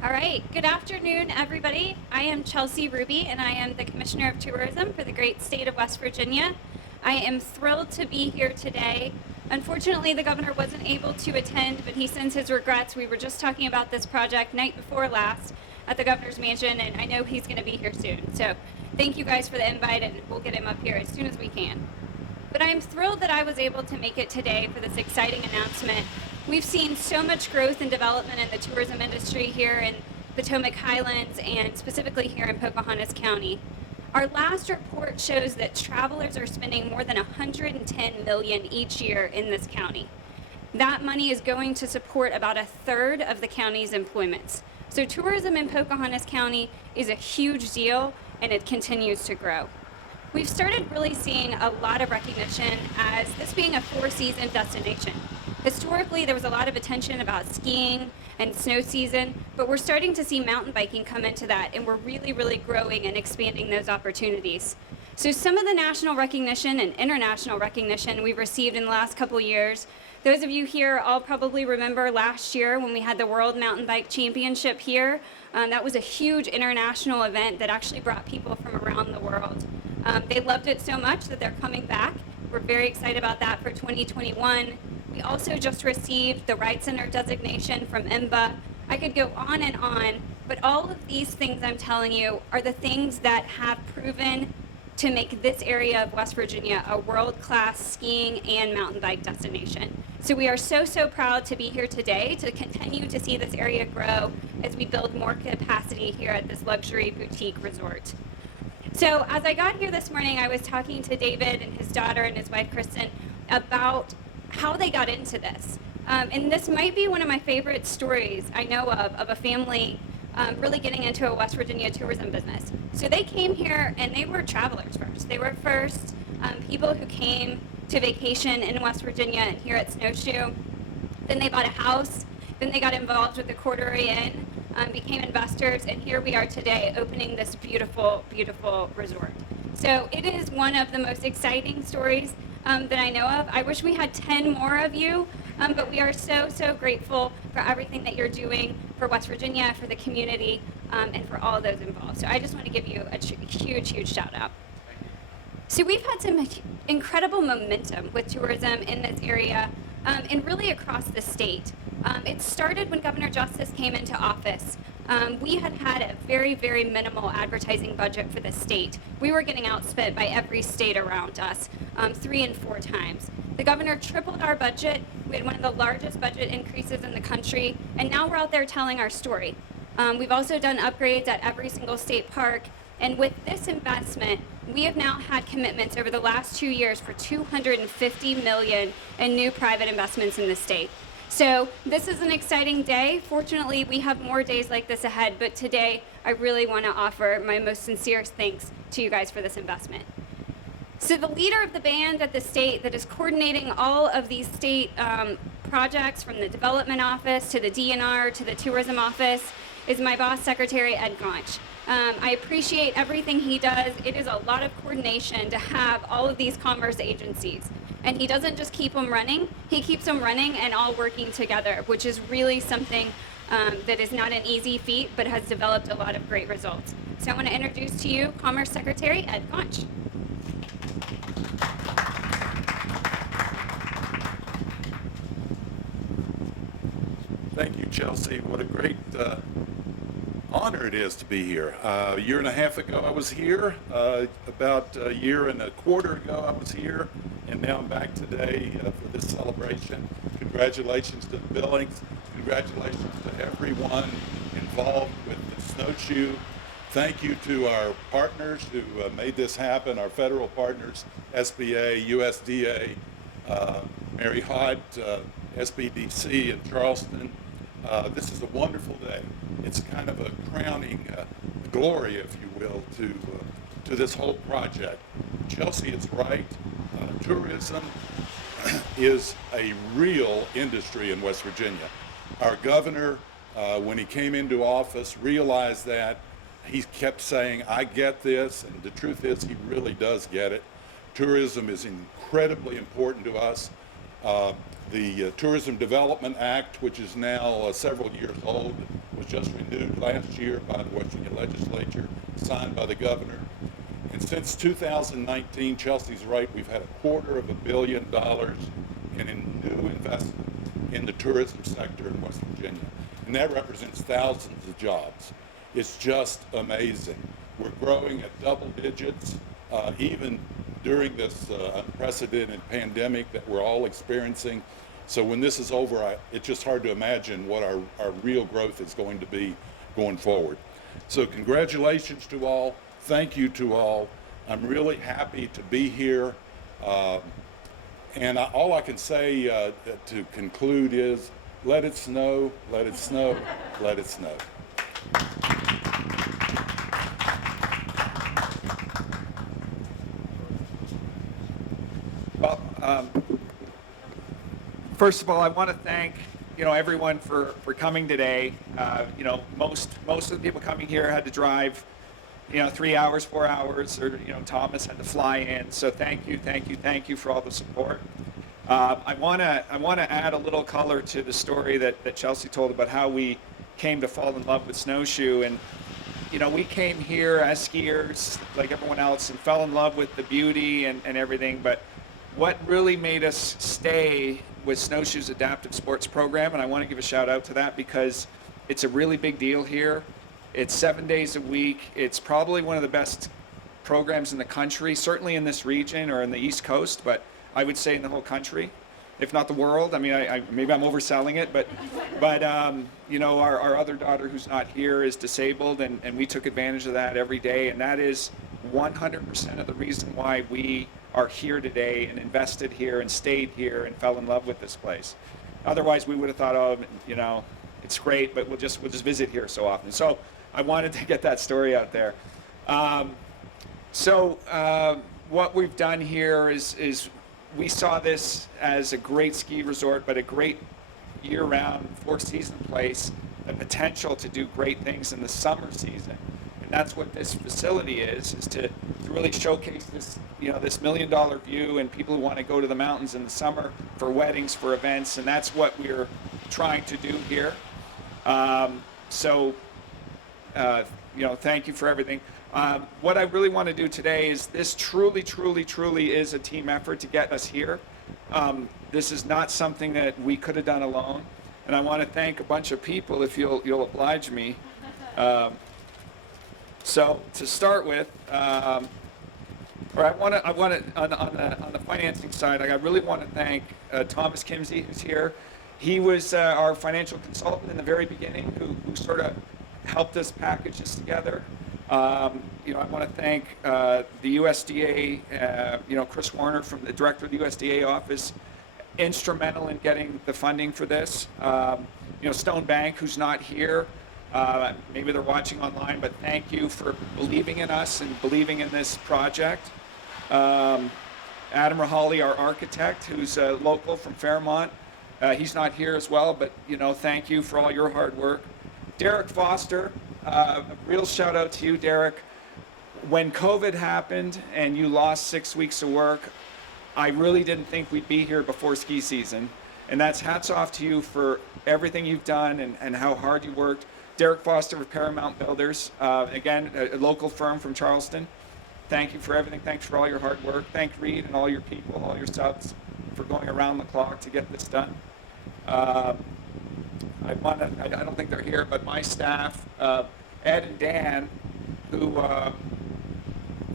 All right, good afternoon, everybody. I am Chelsea Ruby, and I am the Commissioner of Tourism for the great state of West Virginia. I am thrilled to be here today. Unfortunately, the governor wasn't able to attend, but he sends his regrets. We were just talking about this project night before last at the governor's mansion, and I know he's going to be here soon. So thank you guys for the invite, and we'll get him up here as soon as we can. But I'm thrilled that I was able to make it today for this exciting announcement. We've seen so much growth and development in the tourism industry here in Potomac Highlands and specifically here in Pocahontas County. Our last report shows that travelers are spending more than $110 million each year in this county. That money is going to support about a third of the county's employments. So tourism in Pocahontas County is a huge deal, and it continues to grow. We've started really seeing a lot of recognition as this being a four-season destination. Historically, there was a lot of attention about skiing and snow season, but we're starting to see mountain biking come into that, and we're really growing and expanding those opportunities. So some of the national recognition and international recognition we've received in the last couple years, those of you here all probably remember last year when we had the World Mountain Bike Championship here. That was a huge international event that actually brought people from around the world. They loved it so much that they're coming back. We're very excited about that for 2021. We also just received the Ride Center designation from IMBA. I could go on, but all of these things I'm telling you are the things that have proven to make this area of West Virginia a world-class skiing and mountain bike destination. So we are so proud to be here today to continue to see this area grow as we build more capacity here at this luxury boutique resort. So as I got here this morning, I was talking to David and his daughter and his wife, Kristen, about how they got into this. And this might be one of my favorite stories I know of a family really getting into a West Virginia tourism business. So they came here and they were travelers first. They were first people who came to vacation in West Virginia and here at Snowshoe. Then they bought a house. Then they got involved with the Corduroy Inn, became investors, and here we are today opening this beautiful resort. So it is one of the most exciting stories that I know of. I wish we had 10 more of you, but we are so grateful for everything that you're doing for West Virginia, for the community, and for all of those involved. So I just want to give you a huge shout out. So we've had some incredible momentum with tourism in this area and really across the state. It started when Governor Justice came into office. We had a very minimal advertising budget for the state. We were getting outspent by every state around us 3 and 4 times. The governor tripled our budget. We had one of the largest budget increases in the country, and now we're out there telling our story. We've also done upgrades at every single state park, and with this investment, we have now had commitments over the last 2 years for $250 million in new private investments in the state. So this is an exciting day. Fortunately, we have more days like this ahead, but today I really want to offer my most sincere thanks to you guys for this investment. So the leader of the band at the state that is coordinating all of these state projects, from the development office to the DNR to the tourism office, is my boss, Secretary Ed Gaunch. I appreciate everything he does. It is a lot of coordination to have all of these commerce agencies. And he doesn't just keep them running, he keeps them running and all working together, which is really something that is not an easy feat, but has developed a lot of great results. So I want to introduce to you Commerce Secretary Ed Gaunch. Thank you, Chelsea. What a great honor it is to be here. A year and a half ago I was here, about a year and a quarter ago I was here, and now I'm back today for this celebration. Congratulations to the Billings. Congratulations to everyone involved with the Snowshoe. Thank you to our partners who made this happen, our federal partners, SBA, USDA, Mary Hott, SBDC in Charleston. This is a wonderful day. It's kind of a crowning glory, if you will, to this whole project. Chelsea is right. Tourism is a real industry in West Virginia. Our governor, when he came into office, realized that. He kept saying, I get this, and the truth is he really does get it. Tourism is incredibly important to us. The Tourism Development Act, which is now several years old, was just renewed last year by the West Virginia Legislature, signed by the governor. And since 2019, Chelsea's right, we've had $250 million in new investment in the tourism sector in West Virginia. And that represents thousands of jobs. It's just amazing. We're growing at double digits, even during this unprecedented pandemic that we're all experiencing. So when this is over, it's just hard to imagine what our real growth is going to be going forward. So congratulations to all. Thank you to all. I'm really happy to be here. And all I can say to conclude is, let it snow, let it snow, let it snow. Well, first of all, I want to thank everyone for coming today. Most of the people coming here had to drive 3 hours, 4 hours, or Thomas had to fly in. So thank you for all the support. I want to add a little color to the story that Chelsea told about how we came to fall in love with Snowshoe. And we came here as skiers like everyone else and fell in love with the beauty and everything. But what really made us stay was Snowshoe's adaptive sports program, and I want to give a shout out to that because it's a really big deal here. It's 7 days a week. It's probably one of the best programs in the country, certainly in this region or in the East Coast, but I would say in the whole country, if not the world. I mean, maybe I'm overselling it, but our other daughter who's not here is disabled, and we took advantage of that every day, and that is 100% of the reason why we are here today and invested here and stayed here and fell in love with this place. Otherwise, we would have thought, oh, it's great, but we'll just visit here so often. So I wanted to get that story out there. What we've done here is we saw this as a great ski resort, but a great year-round, four-season place, the potential to do great things in the summer season. And that's what this facility is to really showcase this, this $1 million view and people who want to go to the mountains in the summer for weddings, for events, and that's what we're trying to do here. Thank you for everything. What I really want to do today is this truly is a team effort to get us here. This is not something that we could have done alone, and I want to thank a bunch of people, if you'll oblige me. So to start with, on the financing side, I really want to thank Thomas Kimsey, who's here. He was our financial consultant in the very beginning, who sort of helped us package this together. I want to thank the USDA, Chris Warner, from the director of the USDA office, instrumental in getting the funding for this. Stone Bank, who's not here. Maybe they're watching online, but thank you for believing in us and believing in this project. Adam Rahali, our architect, who's local from Fairmont. He's not here as well, but thank you for all your hard work. Derek Foster, a real shout out to you, Derek. When COVID happened and you lost 6 weeks of work, I really didn't think we'd be here before ski season. And that's hats off to you for everything you've done and how hard you worked. Derek Foster with Paramount Builders, again, a local firm from Charleston. Thank you for everything. Thanks for all your hard work. Thank Reed and all your people, all your subs, for going around the clock to get this done. I don't think they're here, but my staff, Ed and Dan, who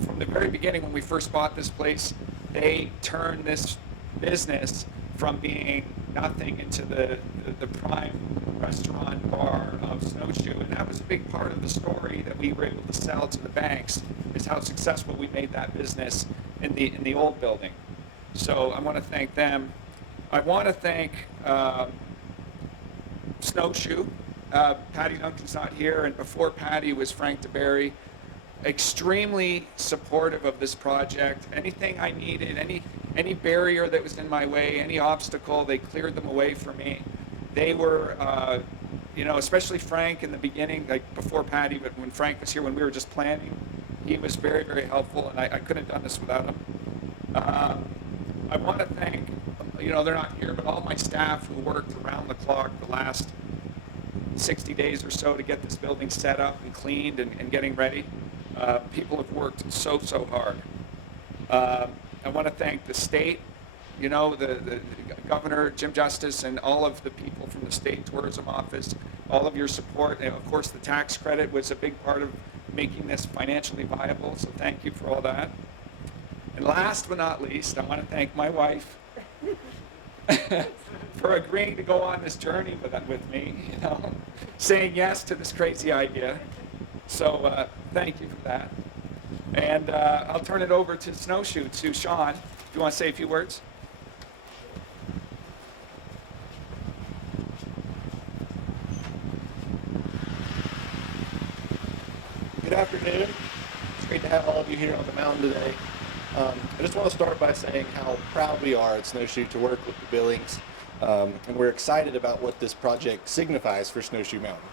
from the very beginning when we first bought this place, they turned this business from being nothing into the prime restaurant bar of Snowshoe, and that was a big part of the story that we were able to sell to the banks, is how successful we made that business in the old building. So I want to thank them. I want to thank Snowshoe. Patty Duncan's not here, and before Patty was Frank DeBerry, extremely supportive of this project. Anything I needed, any barrier that was in my way, any obstacle, they cleared them away for me. They were, especially Frank in the beginning, like before Patty, but when Frank was here, when we were just planning, he was very, very helpful, and I couldn't have done this without him. I want to thank they're not here, but all my staff who worked around the clock the last 60 days or so to get this building set up and cleaned and getting ready. People have worked so hard. I want to thank the state, the Governor, Jim Justice, and all of the people from the State Tourism Office, all of your support. And of course, the tax credit was a big part of making this financially viable, so thank you for all that. And last but not least, I want to thank my wife for agreeing to go on this journey with me, saying yes to this crazy idea. So thank you for that. And I'll turn it over to Snowshoe, to Sean. If you want to say a few words. Good afternoon. It's great to have all of you here on the mountain today. I just want to start by saying how proud we are at Snowshoe to work with the Billings, and we're excited about what this project signifies for Snowshoe Mountain.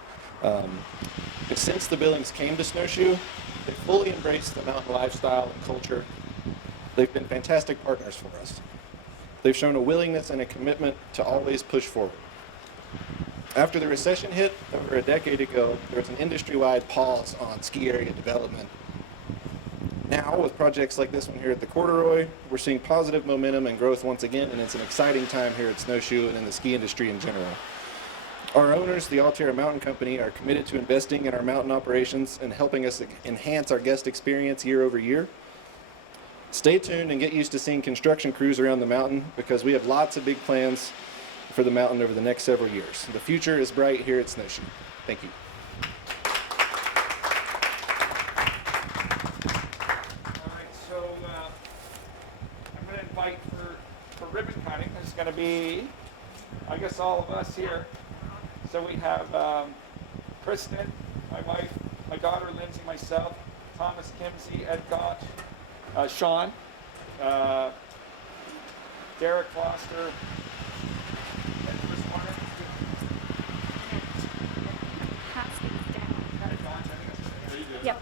And since the Billings came to Snowshoe, they fully embraced the mountain lifestyle and culture. They've been fantastic partners for us. They've shown a willingness and a commitment to always push forward. After the recession hit over a decade ago, there was an industry-wide pause on ski area development. Now, with projects like this one here at the Corduroy, we're seeing positive momentum and growth once again, and it's an exciting time here at Snowshoe and in the ski industry in general. Our owners, the Alterra Mountain Company, are committed to investing in our mountain operations and helping us enhance our guest experience year over year. Stay tuned and get used to seeing construction crews around the mountain, because we have lots of big plans for the mountain over the next several years. The future is bright here at Snowshoe. Thank you. All right, so I'm going to invite for ribbon cutting. There's going to be, I guess, all of us here. So we have Kristen, my wife, my daughter Lindsay, myself, Thomas Kimsey, Ed Gotch, Sean, Derek Foster, and Chris Warner. Pass these down. Ed Gotch, I think that's- Yep.